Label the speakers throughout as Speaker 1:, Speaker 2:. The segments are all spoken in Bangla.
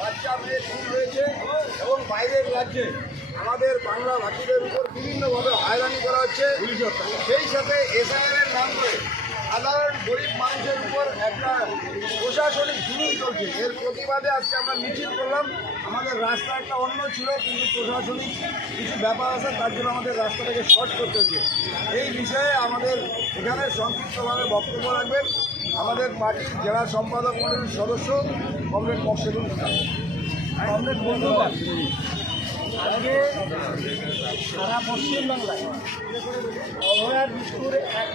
Speaker 1: বাচ্চা মেয়ে খুন হয়েছে এবং বাইরের রাজ্যে আমাদের বাংলা ভাষীদের উপর বিভিন্নভাবে হয়রানি করা হচ্ছে। সেই সাথে এসআইআর নাম করে সাধারণ গরিব মানুষের উপর একটা প্রশাসনিক জুলুম চলছে। এর প্রতিবাদে আজকে আমরা মিছিল করলাম। আমাদের রাস্তা একটা অন্য ছিল, কিন্তু প্রশাসনিক কিছু ব্যাপার আছে, তার জন্য আমাদের রাস্তাটাকে শর্ট করতে হচ্ছে। এই বিষয়ে আমাদের এখানে সংক্ষিপ্তভাবে বক্তব্য রাখবেন। আমাদের পার্টির জেলা সম্পাদক মণ্ডলীর সদস্য কমরেড মকসেদুল ইসলাম।
Speaker 2: কমরেড বন্ধুরা আজকে সারা পশ্চিমবাংলায় অভয়ার মৃত্যুর এক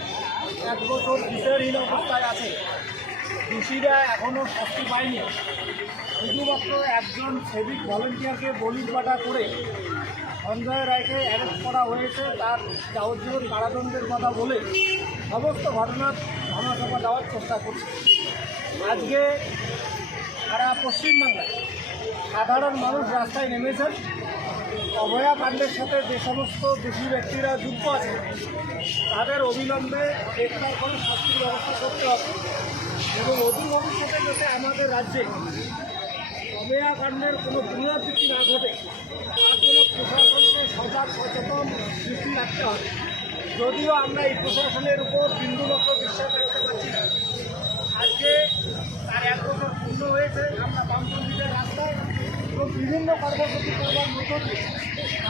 Speaker 2: এক বছর বিচারহীন অবস্থায় আছে। দোষীরা এখনও শাস্তি পায়নি। শুধুমাত্র একজন সেভিক ভলেন্টিয়ারকে বলিপাটা করে সঞ্জয় রায়কে অ্যারেস্ট করা হয়েছে, তার যাবজ্জীবন কারাদণ্ডের কথা বলে সমস্ত ঘটনার ধামাচাপা দেওয়ার চেষ্টা করছে। আজকে সারা পশ্চিমবাংলায় সাধারণ মানুষ রাস্তায় নেমেছেন। অভয়া কাণ্ডের সাথে যে সমস্ত দোষী ব্যক্তিরা যুক্ত আছে, তাদের অবিলম্বে গ্রেপ্তার করে শাস্তির ব্যবস্থা করতে হবে। এবং অদূর ভবিষ্যতে যাতে আমাদের রাজ্যে অভয়া কাণ্ডের কোনো পুনরাবৃত্তি না ঘটে, তার জন্য প্রশাসনকে সজাগ, সচেতন দৃষ্টি রাখতে হবে। যদিও আমরা এই প্রশাসনের উপর বিন্দুমাত্র বিশ্বাস রাখতে পারছি না। আজকে তার এক বছর পূর্ণ হয়েছে, আমরা বামপন্থীদের রাস্তায় এবং বিভিন্ন কর্মসূচি করবার মতো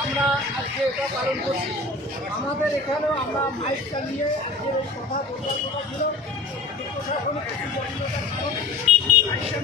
Speaker 2: আমরা আজকে এটা পালন করছি। আমাদের এখানেও আমরা মাইক চালিয়ে যে কথা বলবার কথা ছিল। প্রশাসনিক একটি জটিলতার কারণ আইসা